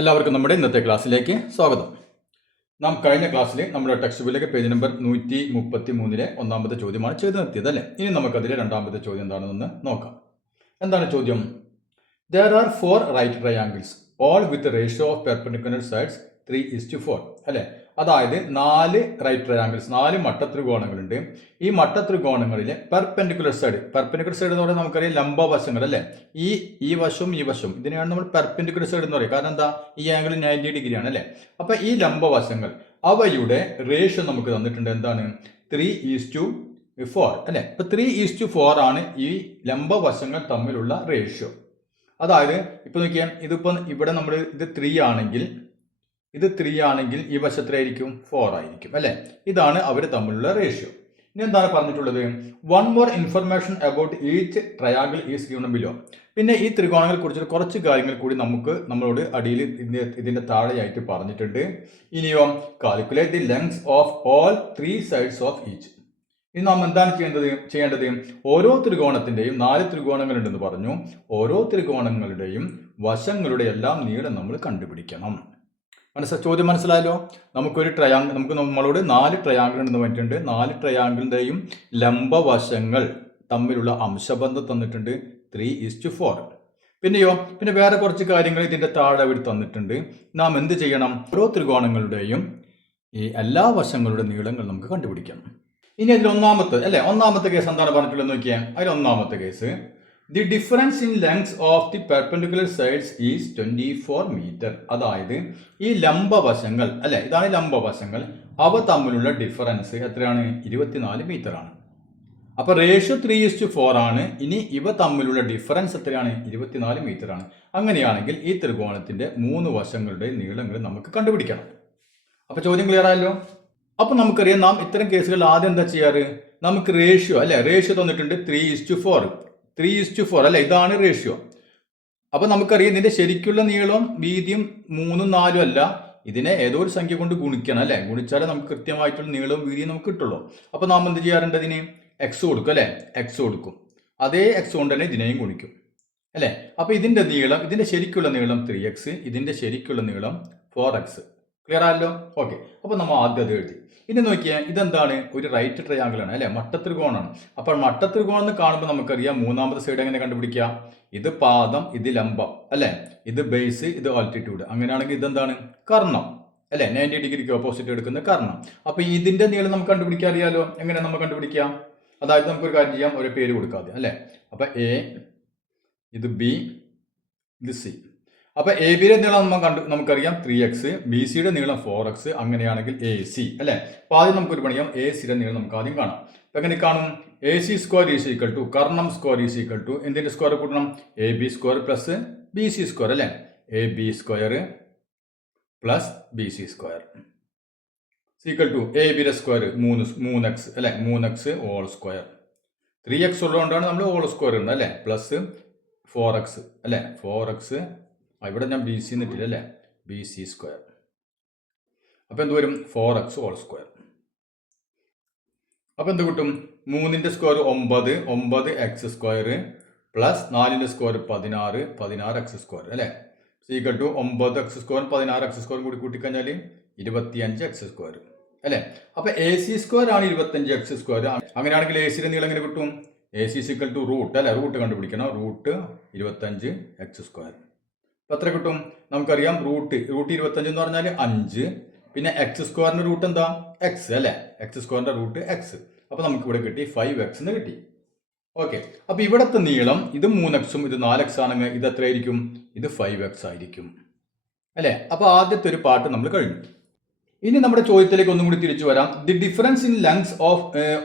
എല്ലാവർക്കും നമ്മുടെ ഇന്നത്തെ ക്ലാസ്സിലേക്ക് സ്വാഗതം. നാം കഴിഞ്ഞ ക്ലാസ്സിൽ നമ്മുടെ ടെക്സ്റ്റ് ബുക്കിലേക്ക് പേജ് നമ്പർ 133 ഒന്നാമത്തെ ചോദ്യമാണ് ചെയ്തു നിർത്തിയത് അല്ലേ. ഇനി നമുക്കതിലെ രണ്ടാമത്തെ ചോദ്യം എന്താണെന്ന് നോക്കാം. എന്താണ് ചോദ്യം? There are 4 right triangles all with a ratio of perpendicular sides 3:4 അല്ലേ. അതായത് 4 റൈറ്റ് ട്രയാങ്കിൾസ്, 4 മട്ടത്രികോണങ്ങളുണ്ട്. ഈ മട്ടത്രികോണങ്ങളിലെ പെർപെൻഡിക്കുലർ സൈഡ് എന്ന് പറയുന്നത് നമുക്കറിയാം ലംബവശങ്ങൾ അല്ലേ. ഈ വശവും ഈ വശവും ഇതിനെയാണ് നമ്മൾ പെർപെൻഡിക്കുലർ സൈഡ് എന്ന് പറയുക. കാരണം എന്താ, ഈ ആംഗിൾ 90 ഡിഗ്രിയാണ് അല്ലേ. അപ്പൊ ഈ ലംബവശങ്ങൾ അവയുടെ റേഷ്യോ നമുക്ക് തന്നിട്ടുണ്ട്. എന്താണ്? 3:4 അല്ലെ. ഇപ്പൊ 3:4 ആണ് ഈ ലംബവശങ്ങൾ തമ്മിലുള്ള റേഷ്യോ. അതായത് ഇപ്പൊ നോക്കിയാൽ ഇതിപ്പോ ഇവിടെ നമ്മൾ ഇത് 3 ആണെങ്കിൽ ഈ വശത്തിലായിരിക്കും 4 ആയിരിക്കും അല്ലെ. ഇതാണ് അവർ തമ്മിലുള്ള റേഷ്യോ. ഇനി എന്താണ് പറഞ്ഞിട്ടുള്ളത്? One more information about each triangle is given below. പിന്നെ ഈ ത്രികോണങ്ങളെ കുറിച്ച് കുറച്ച് കാര്യങ്ങൾ കൂടി നമ്മളോട് അടിയിൽ ഇതിന്റെ താഴെയായിട്ട് പറഞ്ഞിട്ടുണ്ട്. ഇനിയോ calculate the length of all 3 sides of each. ഇനി നാം എന്താണ് ചെയ്യേണ്ടത്? ഓരോ ത്രികോണത്തിന്റെയും 4 ത്രികോണങ്ങളുണ്ടെന്ന് പറഞ്ഞു. ഓരോ ത്രികോണങ്ങളുടെയും വശങ്ങളുടെ എല്ലാം നീളം നമ്മൾ കണ്ടുപിടിക്കണം. ചോദ്യം മനസ്സിലായല്ലോ. നമ്മളോട് 4 ട്രയാങ്കിൾ ഉണ്ടെന്ന് പറഞ്ഞിട്ടുണ്ട്. 4 ട്രയാങ്കിളിന്റെയും ലംബവശങ്ങൾ തമ്മിലുള്ള അംശബന്ധം തന്നിട്ടുണ്ട് 3:4. പിന്നെ വേറെ കുറച്ച് കാര്യങ്ങൾ ഇതിന്റെ താഴെ അവർ തന്നിട്ടുണ്ട്. നാം എന്ത് ചെയ്യണം? ഓരോ ത്രികോണങ്ങളുടെയും ഈ എല്ലാ വശങ്ങളുടെ നീളങ്ങൾ നമുക്ക് കണ്ടുപിടിക്കണം. ഇനി അതിൽ ഒന്നാമത്തെ കേസ് എന്താണ് പറഞ്ഞിട്ടുള്ളത് നോക്കിയാൽ. അതിൽ ഒന്നാമത്തെ case, the difference in length of the perpendicular sides is 24 metre. അതായത് ഈ ലംബവശങ്ങൾ അല്ലെ, ഇതാണ് ലംബവശങ്ങൾ, അവ തമ്മിലുള്ള ഡിഫറൻസ് എത്രയാണ്? 24 മീറ്റർ ആണ്. അപ്പൊ റേഷ്യോ 3:4 ആണ്. ഇനി ഇവ തമ്മിലുള്ള ഡിഫറൻസ് എത്രയാണ്? 24 മീറ്റർ ആണ്. അങ്ങനെയാണെങ്കിൽ ഈ ത്രികോണത്തിന്റെ 3 വശങ്ങളുടെ നീളങ്ങൾ നമുക്ക് കണ്ടുപിടിക്കണം. അപ്പൊ ചോദ്യം ക്ലിയർ ആയല്ലോ. അപ്പൊ നമുക്കറിയാം, നാം ഇത്തരം കേസുകൾ ആദ്യം എന്താ ചെയ്യാറ്? നമുക്ക് റേഷ്യോ തന്നിട്ടുണ്ട് 3:4 അല്ലെ. ഇതാണ് റേഷ്യോ. അപ്പൊ നമുക്കറിയാം ഇതിന്റെ ശരിക്കുള്ള നീളവും വീതിയും 3ഉം 4ഉം അല്ല, ഇതിനെ ഏതോ ഒരു സംഖ്യ കൊണ്ട് ഗുണിക്കണം അല്ലെ. ഗുണിച്ചാലേ നമുക്ക് കൃത്യമായിട്ടുള്ള നീളവും വീതിയും നമുക്ക് കിട്ടുള്ളൂ. അപ്പൊ നാം എന്ത് ചെയ്യാറുണ്ട്? ഇതിന് എക്സ് കൊടുക്കും അല്ലെ. എക്സ് കൊടുക്കും. അതേ എക്സ് കൊണ്ട് തന്നെ ഇതിനെയും ഗുണിക്കും അല്ലെ. അപ്പൊ ഇതിന്റെ ശരിക്കുള്ള നീളം 3x, ഇതിന്റെ ശരിക്കുള്ള നീളം 4x. ക്ലിയർ ആയല്ലോ. ഓക്കെ. അപ്പൊ നമ്മൾ ആദ്യം അത് എഴുതി. ഇനി നോക്കിയാൽ ഇതെന്താണ്? ഒരു റൈറ്റ് ട്രയാങ്കിൾ ആണ് അല്ലെ, മട്ടത്രികോണാണ്. അപ്പോൾ മട്ടത്രികോണം എന്ന് കാണുമ്പോൾ നമുക്കറിയാം മൂന്നാമത്തെ സൈഡ് എങ്ങനെ കണ്ടുപിടിക്കാം? ഇത് പാദം, ഇത് ലംബം അല്ലെ, ഇത് ബേസ്, ഇത് ആൾട്ടിറ്റ്യൂഡ്. അങ്ങനെയാണെങ്കിൽ ഇതെന്താണ്? കർണം അല്ലെ. 90 ഡിഗ്രിക്ക് ഓപ്പോസിറ്റ് എടുക്കുന്ന കർണം. അപ്പൊ ഇതിന്റെ നീളം നമുക്ക് കണ്ടുപിടിക്കാൻ അറിയാലോ. എങ്ങനെ നമ്മൾ കണ്ടുപിടിക്കാം? അതായത് നമുക്കൊരു കാര്യം ചെയ്യാം, ഒരു പേര് കൊടുക്കാതെ അല്ലെ. അപ്പൊ എ, ഇത് ബി, ഇത് സി. അപ്പൊ എ ബിയുടെ നീളം നമുക്കറിയാം 3x, ബി സിയുടെ നീളം 4x. അങ്ങനെയാണെങ്കിൽ എ സി അല്ലെ. അപ്പൊ ആദ്യം നമുക്കൊരു പണിയാം, എ സിയുടെ നീളം നമുക്ക് ആദ്യം കാണാം. അപ്പൊ എങ്ങനെ കാണും? A C square is equal to കർണം സ്ക്വയർ ഈസ് ഈക്വൽ ടു എന്തിന്റെ സ്ക്വയർ കൂട്ടണം? A B square plus B C square അല്ലെ. A B square plus B C square equal to A ബിയുടെ സ്ക്വയർ 3x അല്ലെ, 3x ഹോൾ സ്ക്വയർ. 3x ഉള്ളതുകൊണ്ടാണ് നമ്മൾ whole square ഉണ്ട് അല്ലെ, പ്ലസ് 4x അല്ലെ. 4x ഇവിടെ ഞാൻ ബി സി എന്നിട്ടില്ല അല്ലെ, ബി സി സ്ക്വയർ. അപ്പൊ എന്ത് വരും? 4x whole square. അപ്പൊ എന്ത് കിട്ടും? 3ന്റെ സ്ക്വയർ 9, 9x സ്ക്വയർ പ്ലസ് 4ന്റെ സ്ക്വയർ 16, 16x സ്ക്വയർ അല്ലെ. Equal to 9x square 16x square കൂടി കൂട്ടിക്കഴിഞ്ഞാൽ 25x സ്ക്വയർ അല്ലെ. അപ്പൊ എ സി സ്ക്വയർ ആണ് 25x സ്ക്വയർ. അങ്ങനെയാണെങ്കിൽ എ സിയുടെ നീളം എങ്ങനെ കിട്ടും? A C equal to root അല്ലെ, റൂട്ട് കണ്ടുപിടിക്കണം. Root 25x square. അപ്പൊ എത്ര കിട്ടും? നമുക്കറിയാം റൂട്ട് 25 എന്ന് പറഞ്ഞാൽ 5. പിന്നെ എക്സ് സ്ക്വയറിന്റെ റൂട്ട് എന്താ? എക്സ് അല്ലെ. എക്സ് സ്ക്വയറിന്റെ റൂട്ട് എക്സ്. അപ്പൊ നമുക്ക് ഇവിടെ കിട്ടി 5x എന്ന് കിട്ടി. ഓക്കെ. അപ്പൊ ഇവിടത്തെ നീളം ഇത് 3x ഇത് 4x ആണെങ്കിൽ ഇത് എത്രയായിരിക്കും? ഇത് 5x ആയിരിക്കും അല്ലെ. അപ്പൊ ആദ്യത്തെ ഒരു പാർട്ട് നമ്മൾ കഴിഞ്ഞു. ഇനി നമ്മുടെ ചോദ്യത്തിലേക്ക് ഒന്നും കൂടി തിരിച്ചു വരാം. The difference in length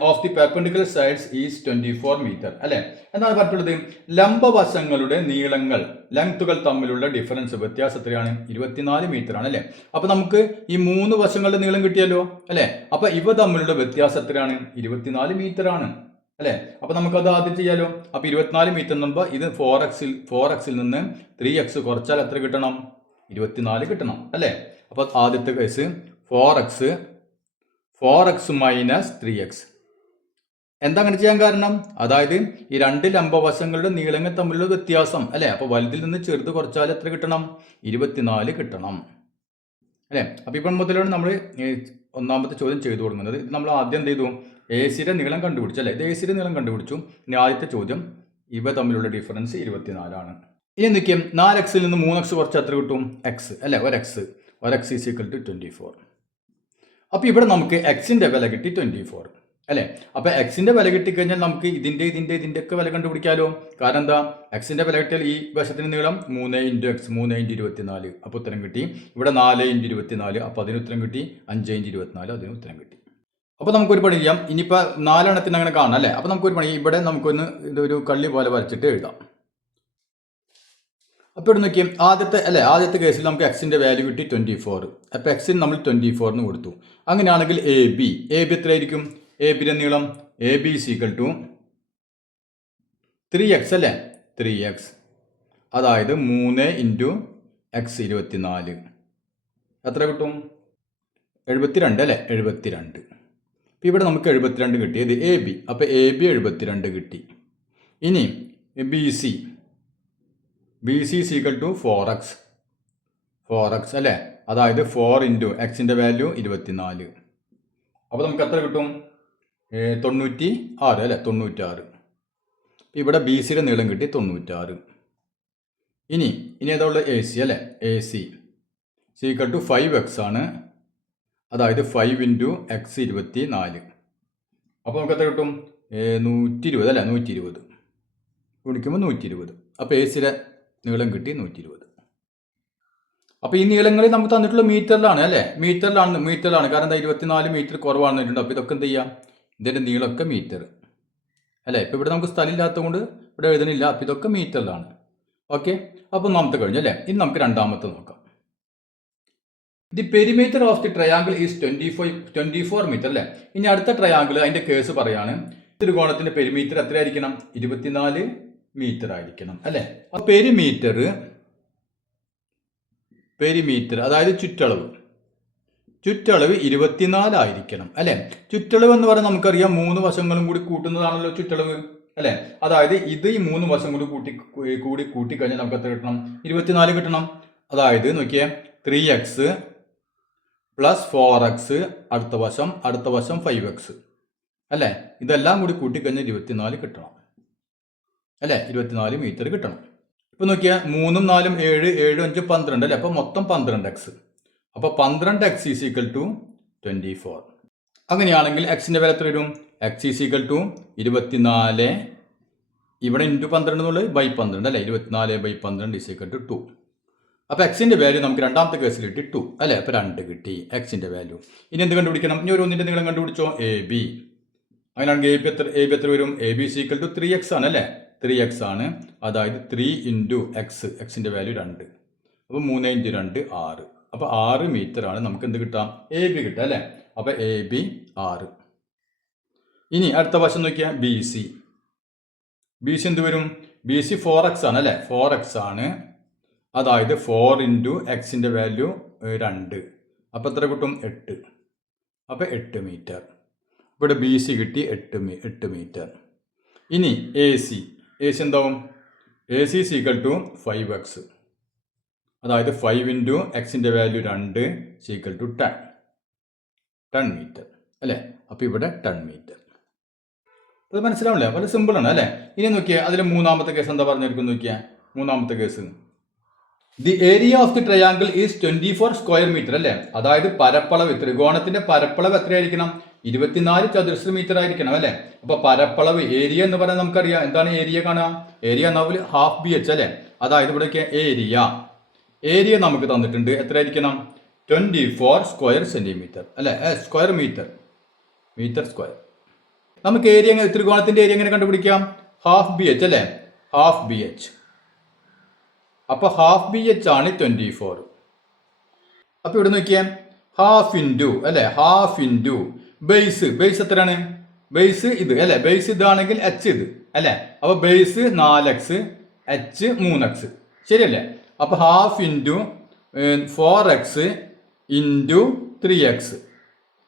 of the perpendicular sides is 24 metre അല്ലെ. എന്താണ് പറഞ്ഞിട്ടുള്ളത്? ലംബവശങ്ങളുടെ നീളങ്ങൾ, ലെങ്ത്തുകൾ തമ്മിലുള്ള ഡിഫറൻസ്, വ്യത്യാസം എത്രയാണ്? 24 മീറ്റർ ആണ് അല്ലെ. അപ്പൊ നമുക്ക് ഈ 3 വശങ്ങളുടെ നീളം കിട്ടിയല്ലോ അല്ലെ. അപ്പൊ ഇവ തമ്മിലുള്ള വ്യത്യാസം എത്രയാണ്? 24 മീറ്റർ ആണ് അല്ലെ. അപ്പൊ നമുക്കത് ആദ്യം ചെയ്യാലോ. അപ്പൊ 24 മീറ്റർ എന്നുമ്പോ ഇത് 4x നിന്ന് 3x കുറച്ചാൽ എത്ര കിട്ടണം? 24 കിട്ടണം അല്ലെ. അപ്പൊ ആദ്യത്തെ കേസ് 4x മൈനസ് 3x എന്താ അങ്ങനെ ചെയ്യാൻ കാരണം? അതായത് ഈ രണ്ട് ലംബവശങ്ങളുടെ നീളങ്ങൾ തമ്മിലുള്ള വ്യത്യാസം അല്ലേ? അപ്പോൾ വലുതിൽ നിന്ന് ചെറുത് കുറച്ചാൽ എത്ര കിട്ടണം? 24 കിട്ടണം അല്ലേ? അപ്പോൾ ഇപ്പം മുതലാണ് നമ്മൾ ഒന്നാമത്തെ ചോദ്യം ചെയ്തു തുടങ്ങുന്നത്. ഇത് നമ്മൾ ആദ്യം എന്ത് ചെയ്തു? എ സിയുടെ നീളം കണ്ടുപിടിച്ചു അല്ലേ? ഇത് എ സിയുടെ നീളം കണ്ടുപിടിച്ചു. ഇനി ആദ്യത്തെ ചോദ്യം ഇവ തമ്മിലുള്ള ഡിഫറൻസ് 24 ഇനി എന്തൊക്കെയും 4x നിന്ന് 3x കുറച്ച് എത്ര കിട്ടും? എക്സ് അല്ലേ? ഒരു എക്സ് ഈസ് ഈക്വൽ ടു 24. അപ്പോൾ ഇവിടെ നമുക്ക് എക്സിൻ്റെ വില കിട്ടി 24 അല്ലേ? അപ്പോൾ എക്സിൻ്റെ വില കിട്ടിക്കഴിഞ്ഞാൽ നമുക്ക് ഇതിൻ്റെ ഒക്കെ വില കണ്ടുപിടിക്കാമല്ലോ. കാരണം എന്താ? എക്സിൻ്റെ വില കിട്ടിയാൽ ഈ വശത്തിന് നീളം 3 × x 3 × 24. അപ്പോൾ ഉത്തരം കിട്ടി. ഇവിടെ 4 × 24. അപ്പോൾ അതിന് ഉത്തരം കിട്ടി. 5 × 24 അതിന് ഉത്തരം കിട്ടി. അപ്പോൾ നമുക്കൊരു പണി ചെയ്യാം. ഇനിയിപ്പോൾ 4 എണ്ണത്തിന് അങ്ങനെ കാണാം അല്ലേ? അപ്പോൾ നമുക്കൊരു പണി ഇവിടെ നമുക്കൊന്ന് ഇതൊരു കള്ളി പോലെ വരച്ചിട്ട് എഴുതാം. അപ്പോൾ ഇവിടെ നോക്കിയാൽ ആദ്യത്തെ കേസിൽ നമുക്ക് എക്സിൻ്റെ വാല്യൂ കിട്ടി 24. അപ്പോൾ എക്സിന് നമ്മൾ 24 കൊടുത്തു. അങ്ങനെയാണെങ്കിൽ എ ബി എത്രയായിരിക്കും? എ ബിയുടെ നീളം A B is equal to 3x അല്ലേ? 3x അതായത് 3 × x 24 എത്ര കിട്ടും? 72 അല്ലേ? 72. അപ്പോൾ ഇവിടെ നമുക്ക് 72 കിട്ടിയത് എ ബി. അപ്പോൾ എ ബി 72 കിട്ടി. ഇനി B C is equal to 4x അല്ലേ? അതായത് 4 × എക്സിൻ്റെ വാല്യൂ 24. അപ്പോൾ നമുക്ക് എത്ര കിട്ടും? 96 അല്ലേ? 96. ഇവിടെ ബി സിയുടെ നീളം കിട്ടി 96. ഇനി ഏതാ ഉള്ളത്? എ സി അല്ലേ? A C equal to 5x ആണ്. അതായത് 5 × x 24. അപ്പോൾ നമുക്ക് എത്ര കിട്ടും? 120 അല്ലേ? 120 ഗുണിക്കുമ്പോൾ 120. അപ്പോൾ എ സിയുടെ നീളം കിട്ടി 120. അപ്പോൾ ഈ നീളങ്ങളിൽ നമുക്ക് തന്നിട്ടുള്ള മീറ്ററിലാണ് അല്ലേ? മീറ്ററിലാണ്. കാരണം എന്താ? 24 മീറ്റർ കുറവാണ് തന്നിട്ടുണ്ട്. അപ്പോൾ ഇതൊക്കെ എന്ത് ചെയ്യാം? ഇതിൻ്റെ നീളമൊക്കെ മീറ്റർ അല്ലേ? ഇപ്പോൾ ഇവിടെ നമുക്ക് സ്ഥലം ഇല്ലാത്തതുകൊണ്ട് ഇവിടെ എഴുതണില്ല. അപ്പോൾ ഇതൊക്കെ മീറ്ററിലാണ്. ഓക്കെ, അപ്പോൾ ഒന്നാമത്തെ കഴിഞ്ഞു അല്ലേ? ഇനി നമുക്ക് രണ്ടാമത്തെ നോക്കാം. The perimeter of the triangle is 24 metre അല്ലേ? ഇനി അടുത്ത ട്രയാങ്കിൾ അതിൻ്റെ കേസ് പറയാണ്. ത്രികോണത്തിൻ്റെ പെരിമീറ്റർ എത്രയായിരിക്കണം? 24 മീറ്റർ ആയിരിക്കണം അല്ലേ? ആ പെരിമീറ്റർ അതായത് ചുറ്റളവ് 24 ആയിരിക്കണം അല്ലേ? ചുറ്റളവ് എന്ന് പറഞ്ഞാൽ നമുക്കറിയാം 3 വശങ്ങളും കൂടി കൂട്ടുന്നതാണല്ലോ ചുറ്റളവ് അല്ലേ? അതായത് ഇത് ഈ 3 വശം കൂടി കൂട്ടിക്കഴിഞ്ഞാൽ നമുക്ക് എത്ര കിട്ടണം? 24 കിട്ടണം. അതായത് നോക്കിയേ 3x + 4x അടുത്ത വശം 5x അല്ലേ? ഇതെല്ലാം കൂടി കൂട്ടിക്കഴിഞ്ഞാൽ 24 കിട്ടണം അല്ലേ? 24 മീറ്റർ കിട്ടണം. ഇപ്പോൾ നോക്കിയാൽ 3 × 4 7 7 5 12 അല്ലേ? അപ്പോൾ മൊത്തം 12x. അപ്പോൾ 12x ഈസ് ഈക്വൽ ടു 24. അങ്ങനെയാണെങ്കിൽ എക്സിൻ്റെ വില എത്ര വരും? x ഈസ് ഈക്വൽ ടു 24 ഇവിടെ × 12 എന്നുള്ളത് /12 അല്ലേ? 24/12 ഈസ് ഈക്വൽ ടു 2. അപ്പോൾ എക്സിൻ്റെ വാല്യൂ നമുക്ക് രണ്ടാമത്തെ കേസിൽ കിട്ടി 2 അല്ലേ? അപ്പോൾ 2 കിട്ടി എക്സിൻ്റെ വാല്യൂ. ഇനി എന്ത് കണ്ടുപിടിക്കണം? ഇനി ഒന്നിൻ്റെ നീളം കണ്ടുപിടിച്ചോ? A B. അങ്ങനെയാണെങ്കിൽ എ ബി എത്ര വരും? A B is equal to 3x ആണ് അല്ലേ? 3x ആണ്. അതായത് 3 × x എക്സിൻ്റെ വാല്യൂ 2. അപ്പോൾ 3 × 2 6. അപ്പോൾ 6 മീറ്റർ ആണ് നമുക്ക് എന്ത് കിട്ടാം? എ ബി കിട്ടുക അല്ലേ? അപ്പോൾ എ ബി 6. ഇനി അടുത്ത വശം നോക്കിയാൽ ബി സി എന്ത് വരും? ബി സി 4x ആണ് അല്ലേ? 4x ആണ്. അതായത് 4 × എക്സിൻ്റെ വാല്യൂ 2. അപ്പോൾ എത്ര കിട്ടും? 8. അപ്പോൾ 8 മീറ്റർ. ഇവിടെ ബി സി കിട്ടി 8 മീറ്റർ. ഇനി എ സി എന്താവും? A C is equal to 5x. അതായത് 5 × എക്സിൻ്റെ വാല്യൂ 2 ഈക്വൽ ടു 10 മീറ്റർ അല്ലേ? അപ്പോൾ ഇവിടെ 10 മീറ്റർ. അത് മനസ്സിലാവില്ലേ? വളരെ സിമ്പിളാണ് അല്ലേ? ഇനി നോക്കിയാൽ അതിൽ മൂന്നാമത്തെ കേസ് എന്താ പറഞ്ഞിരിക്കുന്നു? നോക്കിയാൽ മൂന്നാമത്തെ case the area of the triangle is 24 square metre അല്ലേ? അതായത് പരപ്പളവ് ത്രികോണത്തിന്റെ പരപ്പളവ് എത്രയായിരിക്കണം? 24 ചതുരശ്ര മീറ്റർ ആയിരിക്കണം അല്ലേ? അപ്പോൾ പരപ്പളവ് ഏരിയ എന്ന് പറഞ്ഞാൽ നമുക്കറിയാം. എന്താണ് ഏരിയ കാണുക? ഏരിയ എന്നാൽ ½ BH അല്ലേ? അതായത് ഇവിടെയൊക്കെ ഏരിയ നമുക്ക് തന്നിട്ടുണ്ട്. എത്രയായിരിക്കണം? 24 സ്ക്വയർ സെന്റിമീറ്റർ അല്ലേ? Square metre square. നമുക്ക് ത്രികോണത്തിന്റെ ഏരിയ എങ്ങനെ കണ്ടുപിടിക്കാം? ½ BH അല്ലേ? ½ BH. അപ്പോൾ ½ BH ആണ് 24. അപ്പോൾ ഇവിടെ നോക്കിയാൽ ½ × അല്ലേ? ½ × ബേസ് എത്രയാണ്? ബേസ് ഇത് അല്ലേ? ബേസ് ഇതാണെങ്കിൽ h ഇത് അല്ലേ? അപ്പോൾ ബേസ് 4x h 3x ശരിയല്ലേ? അപ്പോൾ ½ × 4x × 3x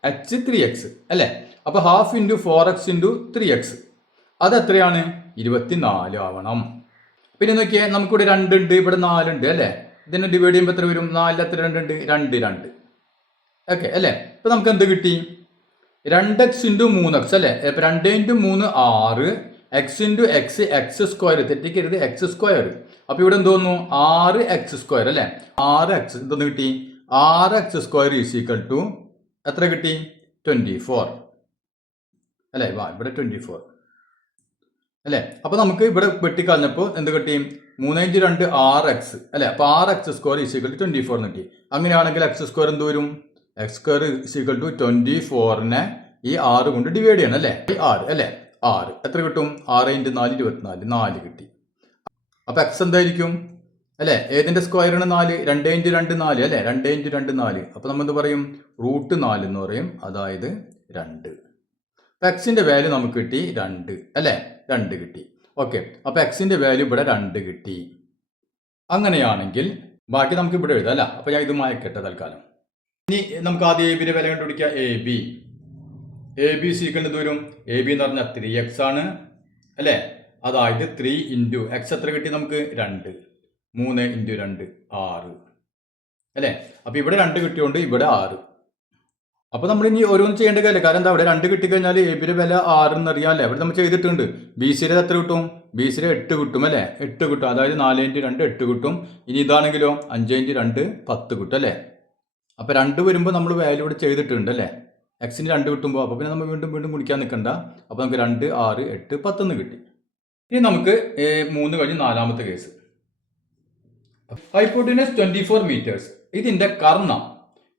h 3x അല്ലേ? അപ്പോൾ half into 4x into 3x അത് എത്രയാണ് 24 ആവണം. പിന്നെ നോക്കിയേ നമുക്കിവിടെ 2 ഉണ്ട്, ഇവിടെ 4 ഉണ്ട് അല്ലേ. ഇതിനെ ഡിവൈഡ് ചെയ്യുമ്പോൾ എത്ര വരും? 4 എത്ര 2 ഉണ്ട്? 2 2 ഓക്കെ അല്ലേ. ഇപ്പം നമുക്ക് എന്ത് കിട്ടി? 2x ഇൻറ്റു 3x അല്ലേ. ഇപ്പം 2 into 3 6, x into x x square, തെറ്റിക്കരുത് എക്സ് സ്ക്വയർ. അപ്പോൾ ഇവിടെ എന്ത് തോന്നുന്നു? 6x സ്ക്വയർ അല്ലേ. 6x എന്തെന്ന് കിട്ടി? 6x square is equal to എത്ര കിട്ടി? 24 അല്ലേ. ഇവിടെ 24 അല്ലേ. അപ്പോൾ നമുക്ക് ഇവിടെ വെട്ടിക്കളഞ്ഞപ്പോൾ എന്ത് കിട്ടി? 3 ഇൻറ്റു 2 6x അല്ലേ. അപ്പോൾ 6x square is equal to 24 കിട്ടി. അങ്ങനെയാണെങ്കിൽ എക്സ് സ്ക്വയർ എന്ത് വരും? X square is equal to 24നെ ഈ 6 കൊണ്ട് ഡിവൈഡ് ചെയ്യണം അല്ലേ. ഈ 6 അല്ലേ. 6 എത്ര കിട്ടും? 6 ഇൻറ്റു 4 24, 4 കിട്ടി. അപ്പോൾ എക്സ് എന്തായിരിക്കും അല്ലേ? ഏതിൻ്റെ സ്ക്വയറാണ് 4? 2 ഇൻറ്റു 2 4 അല്ലേ. 2 ഇൻറ്റു 2 4. അപ്പോൾ നമ്മൾ എന്ത് പറയും? √4 എന്ന് പറയും, അതായത് 2. അപ്പോൾ എക്സിൻ്റെ വാല്യൂ നമുക്ക് കിട്ടി 2 അല്ലേ. 2 കിട്ടി. ഓക്കെ. അപ്പോൾ എക്സിൻ്റെ വാല്യൂ ഇവിടെ 2 കിട്ടി. അങ്ങനെയാണെങ്കിൽ ബാക്കി നമുക്ക് ഇവിടെ എഴുതാം അല്ല. അപ്പോൾ ഞാൻ ഇത് മായ്ക്കട്ടെ തൽക്കാലം. ഇനി നമുക്ക് ആദ്യം എ ബിയുടെ വില കണ്ടുപിടിക്കുക. എ ബി സീക്വന്റ് ദൂരം എ ബി എന്ന് പറഞ്ഞാൽ 3x ആണ് അല്ലേ. അതായത് 3 ഇൻറ്റു എക്സ് എത്ര കിട്ടി നമുക്ക്? 2. 3 ഇൻറ്റു 2 6 അല്ലേ. അപ്പോൾ ഇവിടെ 2 കിട്ടിയോണ്ട് ഇവിടെ 6. അപ്പോൾ നമ്മൾ ഇനി ഓരോന്നും ചെയ്യേണ്ട കാര്യമില്ല. കാരണം എന്താ, അവിടെ 2 കിട്ടിക്കഴിഞ്ഞാൽ എ ബിയുടെ വില 6 എന്നറിയാം അല്ലേ. അവിടെ നമ്മൾ ചെയ്തിട്ടുണ്ട്. ബി സിയുടെ എത്ര കിട്ടും? ബി സിയുടെ 8 കിട്ടും അല്ലേ. 8 കിട്ടും, അതായത് 4 ഇൻറ്റു 2 8 കിട്ടും. ഇനി ഇതാണെങ്കിലോ 5 ഇൻറ്റു 2 10 കിട്ടും അല്ലേ. അപ്പോൾ 2 വരുമ്പോൾ നമ്മൾ വാല്യൂ ഇവിടെ ചെയ്തിട്ടുണ്ട് അല്ലേ. എക്സിന് 2 കിട്ടുമ്പോൾ അപ്പോൾ പിന്നെ നമ്മൾ വീണ്ടും ഗുണിക്കാൻ നിൽക്കണ്ട. അപ്പോൾ നമുക്ക് 2 6 8 10 എന്ന് കിട്ടി. ഇനി നമുക്ക് 3 കഴിഞ്ഞ് 4ാമത്തെ കേസ്. Hypotenuse 24 metres. ഇതിന്റെ കർണം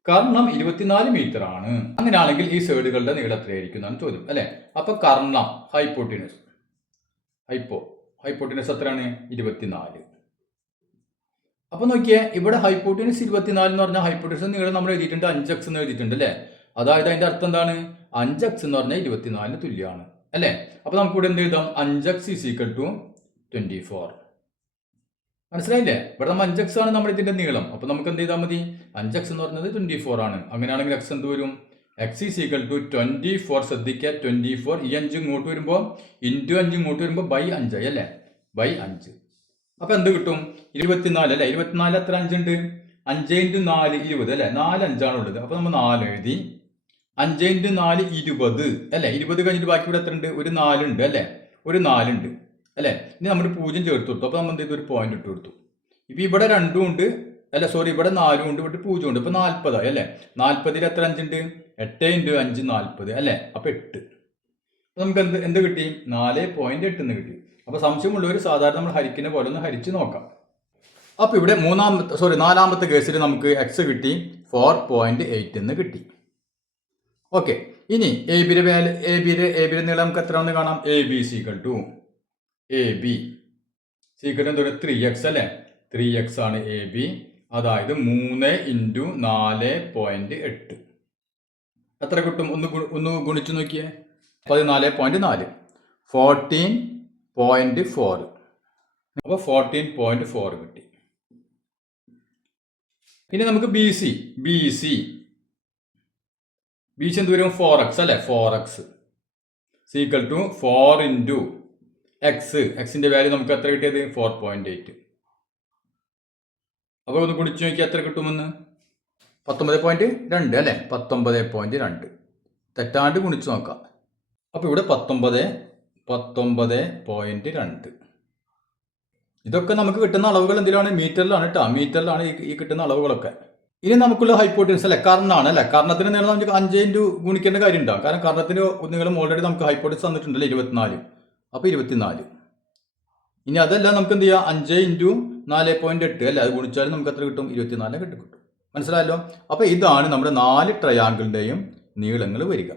24 മീറ്റർ ആണ്. അങ്ങനെയാണെങ്കിൽ ഈ സൈഡുകളുടെ നീളം എത്രയായിരിക്കും എന്നാണ് ചോദ്യം അല്ലേ. അപ്പോൾ കർണം ഹൈപ്പോട്ടിനസ് എത്രയാണ്? 24. അപ്പോൾ നോക്കിയേ, ഇവിടെ ഹൈപ്പോട്ടിനസ് 24 എന്ന് പറഞ്ഞാൽ ഹൈപ്പോട്ടിനസ് നീളം നമ്മൾ എഴുതിയിട്ടുണ്ട് 5x എന്ന് എഴുതിയിട്ടുണ്ട് അല്ലേ. അതായത് അതിന്റെ അർത്ഥം എന്താണ്? 5x എന്ന് പറഞ്ഞാൽ 24 തുല്യമാണ് അല്ലേ. അപ്പോൾ നമുക്ക് ഇവിടെ എന്ത് എഴുതാം? 5x is equal to 24. മനസ്സിലായില്ലേ? ഇവിടെ നമ്മൾ 5x ആണ് നമ്മുടെ ഇതിന്റെ നീളം. അപ്പോൾ നമുക്ക് എന്ത് ചെയ്താൽ മതി? 5x എന്ന് പറഞ്ഞത് 24 ആണ്. അങ്ങനെയാണെങ്കിൽ x എന്ത് വരും? x is equal to 24. ശ്രദ്ധിക്കുക, 24 ഈ 5 ഇങ്ങോട്ട് വരുമ്പോൾ ഇൻറ്റു 5 ഇങ്ങോട്ട് വരുമ്പോൾ ബൈ 5 അല്ലേ. ബൈ 5. അപ്പോൾ എന്ത് കിട്ടും? 24 അല്ലേ. 24 എത്ര 5 ഉണ്ട്? 5 ഇൻറ്റു 4 20 അല്ലേ. 4 5 ആണ് ഉള്ളത്. അപ്പോൾ നമ്മൾ 4 എഴുതി. 5 ഇൻറ്റു 4 20 അല്ലേ. 20 കഴിഞ്ഞിട്ട് ബാക്കി ഇവിടെ എത്ര ഉണ്ട്? ഒരു 4 ഉണ്ട് അല്ലേ. ഒരു 4 ഉണ്ട് അല്ലേ. ഇനി നമ്മൾ 0 ചേർത്ത് കൊടുത്തു. അപ്പോൾ നമ്മൾ എന്ത് ചെയ്തു? ഒരു പോയിന്റ് ഇട്ട് കൊടുത്തു. ഇപ്പോൾ ഇവിടെ 2 ഉണ്ട് അല്ല, സോറി, ഇവിടെ 4 ഉണ്ട്, ഇവിടെ 0 ഉണ്ട്. ഇപ്പോൾ 40 അല്ലേ. 40ൽ എത്ര 5 ഉണ്ട്? 8 ഇൻറ്റു 5 40 അല്ലേ. അപ്പോൾ 8. അപ്പോൾ നമുക്ക് എന്ത് കിട്ടി? 4.8 എന്ന് കിട്ടി. അപ്പോൾ സംശയമുള്ളവർ സാധാരണ നമ്മൾ ഹരിക്കുന്ന പോലെ ഒന്ന് ഹരിച്ച് നോക്കാം. അപ്പോൾ ഇവിടെ 4ാമത്തെ കേസിൽ നമുക്ക് എക്സ് കിട്ടി 4.8 എന്ന് കിട്ടി. ഓക്കെ. ഇനി എ ബിയുടെ നീളം നമുക്ക് എത്രയാണെന്ന് കാണാം. എ ബി സീക്വൽ ടു എന്താണ്? 3x അല്ലേ. 3x ആണ് എ ബി. അതായത് 3 ഇൻറ്റു 4.8 എത്ര കിട്ടും? ഒന്ന് ഗുണിച്ചു നോക്കിയേ. 14.4 14.4. അപ്പോൾ 14.4 കിട്ടി. ഇനി നമുക്ക് ബി സി എന്ത് വരും? 4x അല്ലേ. 4x സീക്വൽ ടു 4 ഇൻറ്റു എക്സിന്റെ വാല്യൂ നമുക്ക് എത്ര കിട്ടിയത്? 4.8. അപ്പോൾ ഒന്ന് ഗുണിച്ചു നോക്കി എത്ര കിട്ടുമെന്ന്? 19.2 അല്ലേ. 19.2 തെറ്റാണ്ട് ഗുണിച്ചു നോക്കാം. അപ്പോൾ ഇവിടെ 19.2. ഇതൊക്കെ നമുക്ക് കിട്ടുന്ന അളവുകൾ എന്തിലാണ്? മീറ്ററിലാണ് കേട്ടോ. മീറ്ററിലാണ് ഈ കിട്ടുന്ന അളവുകളൊക്കെ. ഇനി നമുക്കുള്ള ഹൈപ്പോട്ടിനസ് അല്ലേ, കർണാണ് അല്ലേ. കർണത്തിന് നീളം നമുക്ക് 5 ഇൻറ്റു ഗുണിക്കേണ്ട കാര്യം ഉണ്ടാവും. കാരണം കർണത്തിന് നീളം ഓൾറെഡി നമുക്ക് ഹൈപ്പോട്ടിനസ് തന്നിട്ടുണ്ടല്ലോ 24. അപ്പോൾ 24. ഇനി അതല്ല നമുക്ക് എന്ത് ചെയ്യാം? 5 ഇൻറ്റു 4.8 അല്ലേ. അത് ഗുണിച്ചാലും നമുക്ക് എത്ര കിട്ടും? 24 കിട്ടും. മനസ്സിലായല്ലോ. അപ്പോൾ ഇതാണ് നമ്മുടെ 4 ട്രയാങ്കിളിൻ്റെയും നീളങ്ങൾ വരിക.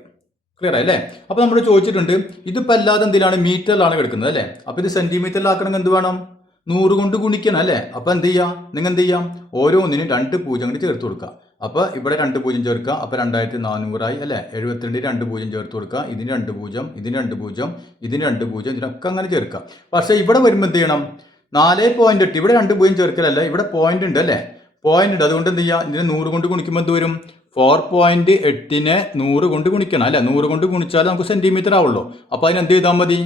ക്ലിയർ ആയല്ലേ. അപ്പോൾ നമ്മൾ ചോദിച്ചിട്ടുണ്ട് ഇതിപ്പോൾ അല്ലാതെ എന്തിനാണ്? മീറ്ററിലാണ് കിടക്കുന്നത് അല്ലേ. അപ്പോൾ ഇത് സെൻറ്റിമീറ്ററിലാക്കണമെങ്കിൽ എന്ത് വേണം? 100 കൊണ്ട് ഗുണിക്കണം അല്ലേ. അപ്പോൾ എന്ത് ചെയ്യാം? നിങ്ങൾ എന്ത് ചെയ്യാം? ഓരോന്നിനും 2 0 കൂടി ചേർത്ത് കൊടുക്കുക. അപ്പോൾ ഇവിടെ 2 0 ചേർക്കുക. അപ്പോൾ 2400 അല്ലേ. 72 2 0 ചേർത്ത് കൊടുക്കുക. ഇതിന് 2 0, ഇതിന് 2 0, ഇതിന് 2 0, ഇതിനൊക്കെ അങ്ങനെ ചേർക്കുക. പക്ഷേ ഇവിടെ വരുമ്പോൾ എന്ത് ചെയ്യണം? 4.8 ഇവിടെ 2 0 ചേർക്കലല്ല, ഇവിടെ പോയിന്റ് ഉണ്ട് അല്ലേ. പോയിന്റ് ഉണ്ട്. അതുകൊണ്ട് എന്ത് ചെയ്യുക? ഇതിന് 100 കൊണ്ട് ഗുണിക്കുമ്പോൾ എന്ത് വരും? 4.8നെ 100 കൊണ്ട് ഗുണിക്കണം അല്ലേ? 100 കൊണ്ട് ഗുണിച്ചാൽ നമുക്ക് സെൻറ്റിമീറ്റർ ആവുള്ളൂ. അപ്പോൾ അതിന് എന്ത് ചെയ്താൽ മതി?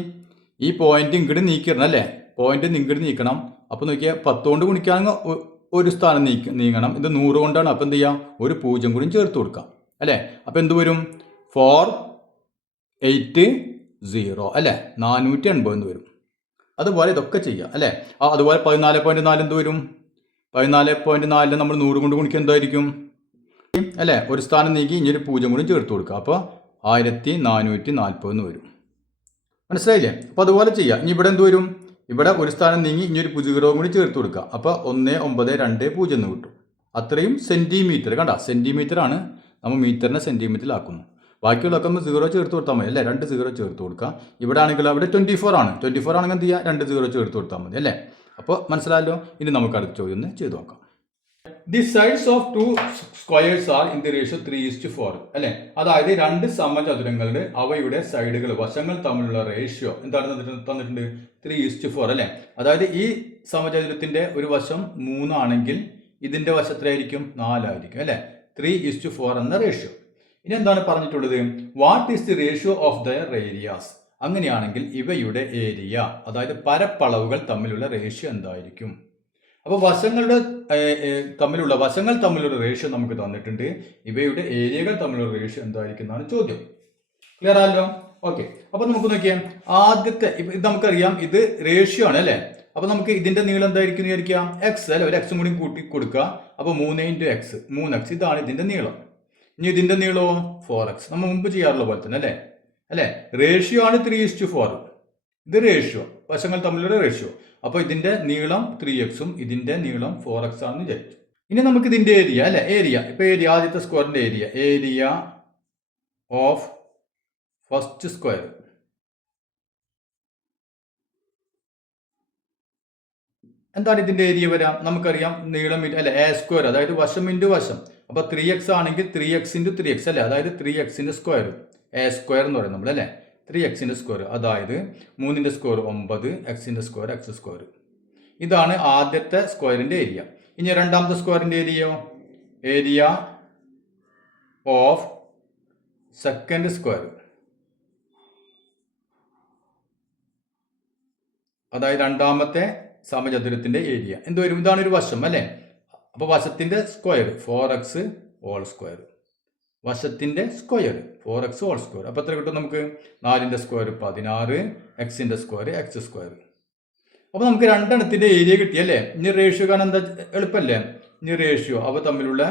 ഈ പോയിന്റ് ഇങ്ങോട്ട് നീക്കണം അല്ലേ? പോയിന്റ് ഇങ്ങോട്ട് നീക്കണം. അപ്പോൾ നോക്കിയാൽ 10 കൊണ്ട് ഗുണിക്കുകയാണെങ്കിൽ ഒരു സ്ഥാനം നീങ്ങണം. ഇത് 100 കൊണ്ടാണ്. അപ്പോൾ എന്ത് ചെയ്യാം? ഒരു 0 കൂടി ചേർത്ത് കൊടുക്കാം അല്ലേ? അപ്പോൾ എന്ത് വരും? 480 അല്ലേ? 480 എന്ന് വരും. അതുപോലെ ഇതൊക്കെ ചെയ്യാം അല്ലേ? അതുപോലെ 14.4 എന്ത് വരും? 14.4 നമ്മൾ 100 കൊണ്ട് ഗുണിക്കുക എന്തായിരിക്കും അല്ലേ? ഒരു സ്ഥാനം നീക്കി ഇനി ഒരു 0 കൂടി ചേർത്ത് കൊടുക്കുക. അപ്പോൾ 1440 എന്ന് വരും. മനസ്സിലായില്ലേ? അപ്പോൾ അതുപോലെ ചെയ്യാം. ഇനി ഇവിടെ എന്ത് വരും? ഇവിടെ ഒരു സ്ഥാനം നീങ്ങി ഇനി ഒരു 0 കൂടി ചേർത്ത് കൊടുക്കുക. അപ്പോൾ 1920 എന്ന് കിട്ടും. അത്രയും സെൻറ്റിമീറ്റർ. കണ്ട, സെൻറ്റിമീറ്റർ ആണ്. നമ്മൾ മീറ്ററിനെ സെൻറ്റിമീറ്ററിലാക്കുന്നു. ബാക്കിയുള്ളതൊക്കെ നമ്മൾ 0 ചേർത്ത് കൊടുത്താൽ മതി അല്ലേ? 2 0 ചേർത്ത് കൊടുക്കുക. ഇവിടെ ആണെങ്കിൽ അവിടെ 24 ആണ്. 24 ആണെങ്കിൽ എന്ത് ചെയ്യുക? 2 0 ചേർത്ത് കൊടുത്താൽ മതി അല്ലേ? അപ്പോൾ മനസ്സിലായല്ലോ. ഇനി നമുക്ക് അടുത്ത ചോദ്യം ഒന്ന് ചെയ്ത് നോക്കാം. The sides of 2 squares are in the ratio 3:4 അല്ലേ? അതായത് 2 സമചതുരങ്ങളുടെ അവയുടെ സൈഡുകൾ വശങ്ങൾ തമ്മിലുള്ള റേഷ്യോ എന്താണ് തന്നിട്ടുണ്ട്? 3:4 അല്ലേ? അതായത് ഈ സമചതുരത്തിന്റെ ഒരു വശം 3 ആണെങ്കിൽ ഇതിന്റെ വശത്തിലായിരിക്കും 4 ആയിരിക്കും അല്ലേ? 3:4 എന്ന റേഷ്യോ. ഇനി എന്താണ് പറഞ്ഞിട്ടുള്ളത്? What is the ratio of their areas? അങ്ങനെയാണെങ്കിൽ ഇവയുടെ ഏരിയ, അതായത് പരപ്പളവുകൾ തമ്മിലുള്ള റേഷ്യോ എന്തായിരിക്കും? അപ്പോൾ വശങ്ങൾ തമ്മിലുള്ള റേഷ്യോ നമുക്ക് തന്നിട്ടുണ്ട്. ഇവയുടെ ഏരിയകൾ തമ്മിലുള്ള റേഷ്യോ എന്തായിരിക്കും എന്നാണ് ചോദ്യം. ക്ലിയർ ആണല്ലോ? ഓക്കെ. അപ്പോൾ നമുക്ക് നോക്കിയാൽ ആദ്യത്തെ ഇത് നമുക്കറിയാം, ഇത് റേഷ്യോ ആണ് അല്ലേ? അപ്പോൾ നമുക്ക് ഇതിന്റെ നീളം എന്തായിരിക്കും വിചാരിക്കാം? എക്സ് അല്ലെ? ഒരു എക്സും കൂടി കൂട്ടി കൊടുക്കുക. അപ്പോൾ 3x 3x ഇതാണ് ഇതിന്റെ നീളം. ഇനി ഇതിന്റെ നീളമോ 4x. നമ്മൾ മുമ്പ് ചെയ്യാറുള്ള പോലെ തന്നെ അല്ലേ? റേഷ്യോ ആണ് 3:4. ഇത് റേഷ്യോ, വശങ്ങൾ തമ്മിലുള്ള റേഷ്യോ. അപ്പോൾ ഇതിന്റെ നീളം 3x ഇതിന്റെ നീളം 4x ആണെന്ന് വിചാരിച്ചു. ഇനി നമുക്ക് ഇതിന്റെ ഏരിയ അല്ലെ? ഇപ്പൊ ഏരിയ, ആദ്യത്തെ സ്ക്വയറിന്റെ ഏരിയ ഓഫ് ഫസ്റ്റ് സ്ക്വയർ എന്താണ് ഇതിന്റെ ഏരിയ വരാം? നമുക്കറിയാം നീളം അല്ലെ? a സ്ക്വയർ, അതായത് വശം ഇൻറ്റു വശം. അപ്പോൾ 3x ആണെങ്കിൽ 3x × 3x അല്ലേ? അതായത് 3x സ്ക്വയർ, a സ്ക്വയർ എന്ന് പറയും നമ്മൾ അല്ലേ? 3x സ്ക്വയർ, അതായത് 3 square 9, x square x square. ഇതാണ് ആദ്യത്തെ സ്ക്വയറിന്റെ ഏരിയ. ഇനി രണ്ടാമത്തെ സ്ക്വയറിന്റെ ഏരിയ ഓഫ് സെക്കൻഡ് സ്ക്വയർ, അതായത് രണ്ടാമത്തെ സമചതുരത്തിന്റെ ഏരിയ എന്ത് വരും? ഇതാണ് ഒരു വശം അല്ലേ? അപ്പോൾ വശത്തിന്റെ സ്ക്വയർ 4x ഹോൾ സ്ക്വയർ, വശത്തിന്റെ സ്ക്വയർ 4x ഹോൾ സ്ക്വയർ. അപ്പോൾ എത്ര കിട്ടും നമുക്ക്? 4 square 16, x square x square. അപ്പോൾ നമുക്ക് രണ്ടെണ്ണത്തിന്റെ ഏരിയ കിട്ടിയല്ലേ? ഇനി റേഷ്യോ കാണാൻ എന്താ എളുപ്പമല്ലേ? ഇനി റേഷ്യോ, അവ തമ്മിലുള്ള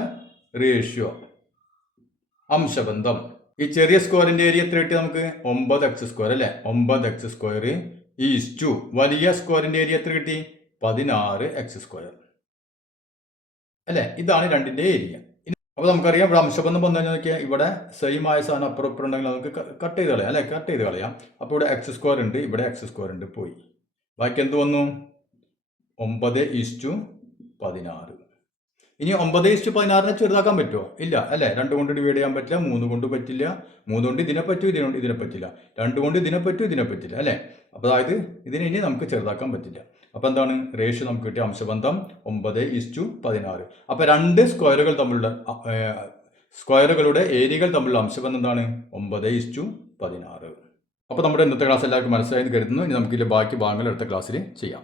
റേഷ്യോ, അംശബന്ധം. ഈ ചെറിയ സ്ക്വയറിന്റെ ഏരിയ എത്ര കിട്ടി നമുക്ക്? 9x സ്ക്വയർ അല്ലേ? 9x സ്ക്വയർ ഈസ് വലിയ സ്ക്വയറിന്റെ ഏരിയ എത്ര കിട്ടി? 16x സ്ക്വയർ അല്ലേ? ഇതാണ് രണ്ടിന്റെ ഏരിയ. അപ്പോൾ നമുക്കറിയാം ഇവിടെ അംശബന്ധം വന്നു കഴിഞ്ഞാൽ നോക്കിയാൽ ഇവിടെ സെയിം ആയ സാധനം അപ്പുറം ഉണ്ടെങ്കിൽ നമുക്ക് കട്ട് ചെയ്ത് കളയാം അല്ലേ? കട്ട് ചെയ്ത് കളയാം. അപ്പോൾ ഇവിടെ x സ്ക്വയർ ഉണ്ട്, ഇവിടെ x സ്ക്വയർ ഉണ്ട്, പോയി. ബാക്കി എന്ത് വന്നു? 9:16. ഇനി 9:16 ചെറുതാക്കാൻ പറ്റുമോ? ഇല്ല അല്ലേ? 2 കൊണ്ട് ഡിവൈഡ് ചെയ്യാൻ പറ്റില്ല, 3 കൊണ്ട് പറ്റില്ല, 3 കൊണ്ട് ഇതിനെ പറ്റും, ഇതിനെ പറ്റില്ല, 2 കൊണ്ട് ഇതിനെ പറ്റും, ഇതിനെ പറ്റില്ല അല്ലേ? അപ്പോൾ അതായത് ഇതിനെ ഇനി നമുക്ക് ചെറുതാക്കാൻ പറ്റില്ല. അപ്പോൾ എന്താണ് റേഷ്യോ നമുക്ക് കിട്ടിയ അംശബന്ധം? 9:16. അപ്പോൾ രണ്ട് സ്ക്വയറുകളുടെ ഏരിയകൾ തമ്മിലുള്ള അംശബന്ധം എന്താണ്? 9:16. അപ്പോൾ നമ്മുടെ ഇന്നത്തെ ക്ലാസ് എല്ലാവർക്കും മനസ്സിലായെന്ന് കരുതുന്നു. ഇനി നമുക്ക് ഇതിലെ ബാക്കി ഭാഗങ്ങൾ അടുത്ത ക്ലാസ്സിൽ ചെയ്യാം.